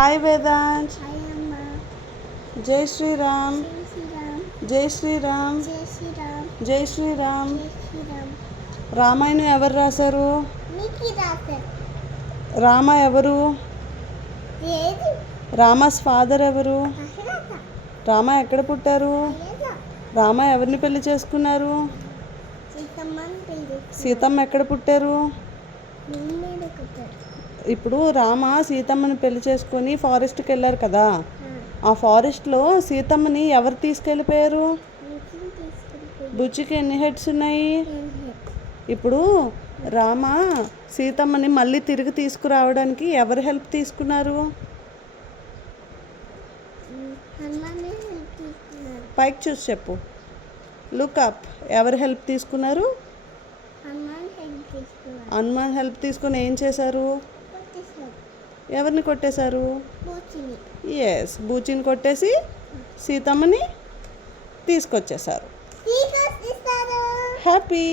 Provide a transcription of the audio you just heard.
Hi Vedant. Hi అమ్మ. జై శ్రీరామ్. జై శ్రీరామ్. జై శ్రీరామ్. జై శ్రీరామ్. జై శ్రీరామ్. జై శ్రీరామ్. రామాయణం ఎవరు రాశారు? నీకి రాశారు. రామ ఎవరు? లేదు. రామాస్ ఫాదర్ ఎవరు? దశరథ. రామ ఎక్కడ పుట్టారు? లేదు. రామ ఎవరిని పెళ్లి చేసుకున్నారు? సీతమ్మని పెళ్లి. సీతమ్మ ఎక్కడ పుట్టారు? భూమి మీద కుట్టారు. ఇప్పుడు రామ సీతమ్మని పెళ్లి చేసుకొని ఫారెస్ట్కి వెళ్ళారు కదా, ఆ ఫారెస్ట్లో సీతమ్మని ఎవరు తీసుకెళ్ళిపోయారు? బుజ్జికి ఎన్ని హెడ్స్ ఉన్నాయి? ఇప్పుడు రామ సీతమ్మని మళ్ళీ తిరిగి తీసుకురావడానికి ఎవరి హెల్ప్ తీసుకున్నారు? పైకి చూసి చెప్పు. Look up. ఎవరి హెల్ప్ తీసుకున్నారు? హనుమాన్ హెల్ప్ తీసుకొని ఏం చేశారు? ఎవరిని కొట్టేశారు? ఎస్, బూచిని కొట్టేసి సీతమ్మని తీసుకొచ్చేశారు. హ్యాపీ.